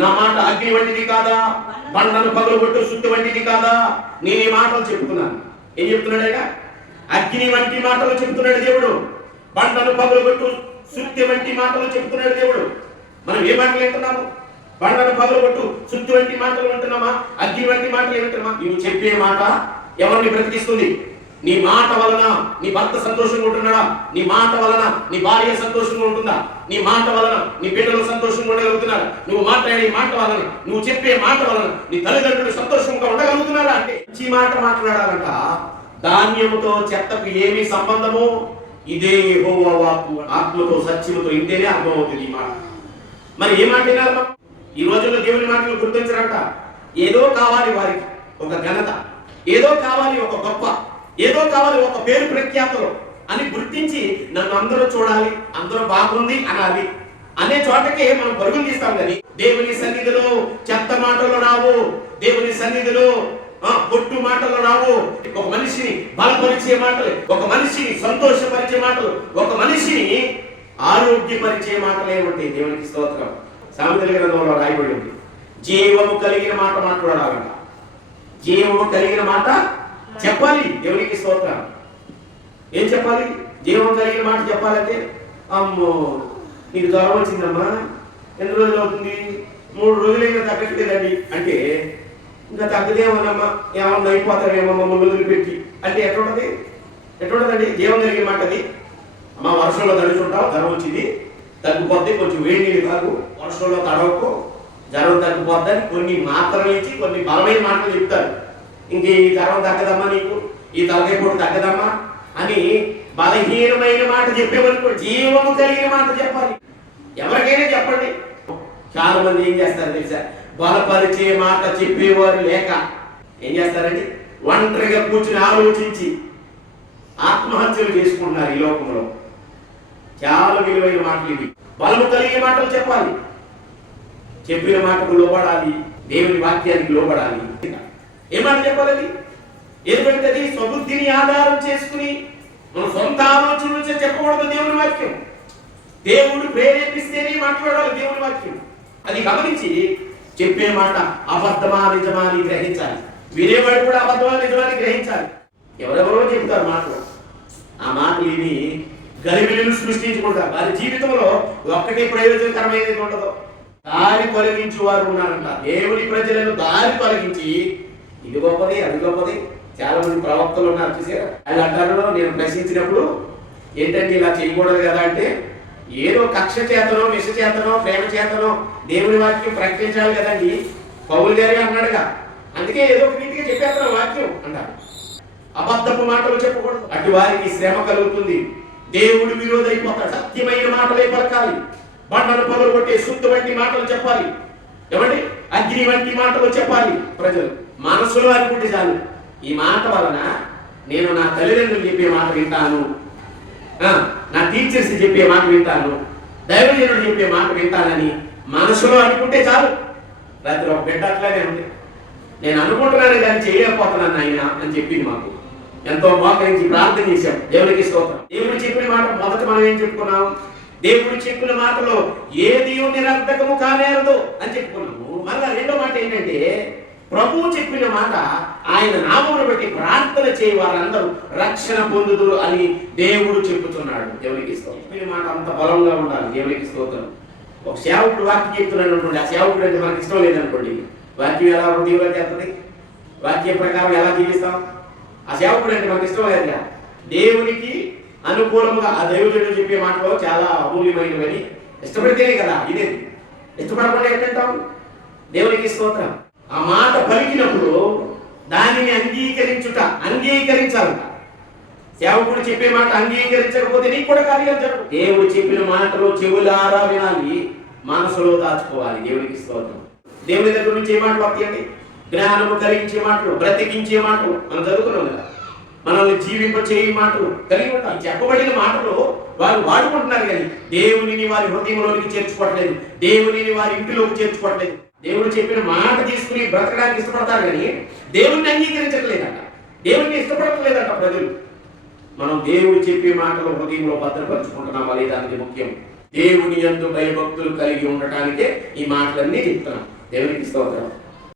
నా మాట అగ్ని వంటిది కాదా? బండను పగలగొట్టు సుత్తి వంటిది కాదా? నేను ఈ మాటలు చెప్తున్నాను ఏం చెప్తున్నాడేగా? అగ్ని వంటి మాటలు చెప్తున్నాడు దేవుడు. బండను పగలగొట్టు సుత్తి వంటి మాటలు చెప్తున్నాడు దేవుడు. మనం ఏ మాటలు వింటున్నాము? బండను పగలగొట్టు సుత్తి వంటి మాటలు వింటున్నామా? అగ్ని వంటి మాటలు వింటున్నామా? ఇవి చెప్పే మాట ఎవరిని బ్రతికిస్తుంది? నీ మాట వలన నీ భర్త సంతోషంగా ఉంటున్నాడా? నీ మాట వలన నీ భార్య సంతోషంగా ఉంటుందా? నీ మాట వలన నీ బిడ్డలు ఉండగలుగుతున్నాడు నువ్వు మాట్లాడే మాట వలన నువ్వు చెప్పే మాట వలన నీ తల్లిదండ్రులు సంతోషంగా ఉండగలుగుతున్నాడా అంటే మంచి మాట మాట్లాడాలంట. ధాన్యముతో చెత్తకు ఏమి సంబంధము ఇదే యెహోవా వాక్కు. ఆత్మతో సత్యముతో ఇంటేనే అర్థమవుతుంది ఈ మాట. మరి ఏ మాట వినాలి ఈ రోజుల్లో దేవుని మాటలు గుర్తించరంట. ఏదో కావాలి వారికి ఒక ఘనత ఏదో కావాలి ఒక గొప్ప ఏదో కావాలి ఒక పేరు ప్రఖ్యాతలు అని గుర్తించి నన్ను అందరూ చూడాలి అందరూ బాగుంది అనాలి. అనే చోటకే మనం పరుగులు తీస్తాం కానీ. దేవుని సన్నిధిలో చెత్త మాటలు రావు. దేవుని సన్నిధిలో ఆ, పొట్టు మాటలు రావు. ఒక మనిషిని బలపరిచే మాటలు ఒక మనిషిని సంతోషపరిచే మాటలు ఒక మనిషిని ఆరోగ్యపరిచే మాటలే ఉంటాయి దేవునికి స్తోత్రం. సామెతల గ్రంథంలో రాయబడి ఉంది. జీవము కలిగిన మాట మాట్లాడాలంట. జీవము కలిగిన మాట చెప్పాలి దేవునికి స్తోత్రం. ఏం చెప్పాలి? జీవం కలిగిన మాట చెప్పాలంటే అమ్మో నీకు జ్వరం వచ్చిందమ్మా? ఎన్ని రోజులు అవుతుంది? మూడు రోజులైనా తగ్గట్లేదండి. అంటే ఇంకా తగ్గదేమోనమ్మా? ఏమన్నా అయిపోతారేమో మమ్మల్ని వదిలిపెట్టి. అంటే ఎట్లుంటది? ఎట్లుంటదండి? జీవం జరిగే మాట అది. అమ్మ వర్షంలో తడుచుంటావు జ్వరం వచ్చింది. తగ్గిపోద్ది కొంచెం వేడి నీళ్ళు తాగు. వర్షంలో తడవకు. జ్వరం తగ్గిపోద్దని కొన్ని మాత్రలు ఇచ్చి కొన్ని బలమైన మాటలు చెప్తారు. ఇంక ఈ జ్వరం తగ్గదమ్మా నీకు? ఈ తలకాయ పొట్టు తగ్గదమ్మా? అని బలహీనమైన మాట చెప్పేవరకు జీవము కలిగిన మాట చెప్పాలి. ఎవరికైనా చెప్పండి. చాలా మంది ఏం చేస్తారు తెలుసా? బలపరిచే మాట చెప్పేవారు లేక ఏం చేస్తారండి? ఒంటరిగా కూర్చుని ఆలోచించి ఆత్మహత్యలు చేసుకుంటున్నారు ఈ లోకంలో. చాలా విలువైన మాటలు ఇవి. బలము కలిగే మాటలు చెప్పాలి. చెప్పిన మాటకు లోబడాలి. దేవుని వాక్యానికి లోబడాలి. ఏ మాట చెప్పాలి ఏది పెడుతుంది స్వబుద్ధిని ఆధారం చేసుకుని మన సొంత ఆలోచన నుంచే చెప్పకూడదు దేవుని వాక్యం. దేవుడు ప్రేరేపిస్తేనే మాట్లాడాలి దేవుని వాక్యం. అది గమనించి చెప్పే మాట అబద్ధమా నిజమా అని గ్రహించాలి. వినేవాడు కూడా అబద్ధమా నిజమా అని గ్రహించాలి. ఎవరెవరో చెబుతారు మాటలు. ఆ మాటలు విని గలిబిలిని సృష్టించుకుంటారు. వారి జీవితంలో ఒక్కటి ప్రయోజనకరమైనది ఉండదు. దారి తొలగించు వారు ఉన్నారంట. దేవుని ప్రజలను దారి తొలగించి ఇది గొప్పది అది గొప్పది. చాలా మంది ప్రవక్తలు ఉన్నారు చూసారా వాళ్ళు అంటారు నేను ప్రశ్నించినప్పుడు ఏంటంటే ఇలా చేయకూడదు కదా అంటే ఏదో కక్ష చేతనో విష చేతనో ప్రేమ చేతనో దేవుని వాక్యం ప్రకటించాలి కదండి. పౌలు గారే అన్నాడుగా. అందుకే ఏదో ఒక రీతిగా చెప్పేస్తాను వాక్యం అంటారు. అబద్ధపు మాటలు చెప్పకూడదు. అటు వారికి శ్రమ కలుగుతుంది. దేవుడు విరోధైపోతాడు. సత్యమైన మాటలే పలకాలి. బండను పగలు కొట్టే శుద్ధ వంటి మాటలు చెప్పాలి. ఏమండి? అగ్ని వంటి మాటలు చెప్పాలి ప్రజలు. మనసులో అనుకుంటే చాలు ఈ మాట వలన నేను నా తల్లిదండ్రులు చెప్పే మాట వింటాను. నా టీచర్స్ చెప్పే మాట వింటాను. దైవజనుడు చెప్పే మాట వింటానని మనసులో అనుకుంటే చాలు. రాత్రి ఒక బిడ్డ అట్లానే ఉంది. నేను అనుకుంటున్నాను కానీ చేయలేకపోతున్నాను ఆయన అని చెప్పింది మాకు. ఎంతో మోకరించి ప్రార్థన చేశాం. దేవునికి స్తోత్రం. దేవుడు చెప్పిన మాట మొదట మనం ఏం చెప్పుకున్నాం? దేవుడు చెప్పిన మాటలో ఏది నిరర్ధకము కానేరదు అని చెప్పుకున్నాము. మళ్ళా రెండో మాట ఏంటంటే ప్రభువు చెప్పిన మాట ఆయన నామమును బట్టి ప్రార్థన చేయ వారందరూ రక్షణ పొందుదురు అని దేవుడు చెప్పుతున్నాడు దేవునికి చెప్పిన మాట అంత బలంగా ఉండాలి. దేవునికి స్తోత్రం. ఒక సేవకుడు వాక్యం చెప్తున్నాడు అనుకోండి. ఆ సేవకుడు అంటే మనకి ఇష్టం లేదనుకోండి. వాక్యం ఎలా హృదయంలో చేస్తుంది వాక్యం ప్రకారం ఎలా జీవిస్తాం? ఆ సేవకుడు అంటే మనకి ఇష్టం లేదు దేవునికి అనుకూలంగా ఆ దైవజనుడు చెప్పే మాటలో చాలా అమూల్యమైనవని ఇష్టపడితేనే కదా ఇదే ఇష్టపడకుండా ఏంటంటాం దేవునికి స్తోత్రం. ఆ మాట పలికినప్పుడు దానిని అంగీకరించుట అంగీకరించాలి సేవకుడు చెప్పే మాట అంగీకరించకపోతే నీకు కూడా కార్యాలు జరగదు దేవుడు చెప్పిన మాటలు చెవులారా వినాలి మనసులో దాచుకోవాలి దేవునికి స్తోత్రం. దేవుని దగ్గర నుంచి ఏ మాటలు వస్తాయండి జ్ఞానము కలిగించే మాటలు బ్రతికించే మాటలు మనం చదువుకున్నాం కదా. మనల్ని జీవింప చేయి మాటలు కలిగి ఉంటాం. చెప్పబడిన మాటలు వారు వాడుకుంటున్నారు కానీ దేవునిని వారి హృదయంలోనికి చేర్చుకోవట్లేదు. దేవునిని వారి ఇంటిలోకి చేర్చుకోవట్లేదు. దేవుడు చెప్పిన మాట తీసుకుని బ్రతకడానికి ఇష్టపడతారు కానీ దేవుణ్ణి అంగీకరించట్లేదట. దేవుణ్ణి ఇష్టపడట్లేదట ప్రజలు. మనం దేవుడు చెప్పే మాటలు హృదయంలో భద్రపరుచుకుంటున్నామా లేదా అనేది ముఖ్యం. దేవుని ఎందు భయభక్తులు కలిగి ఉండటానికే ఈ మాటలన్నీ చెప్తున్నాం. దేవునికి స్తోత్రం.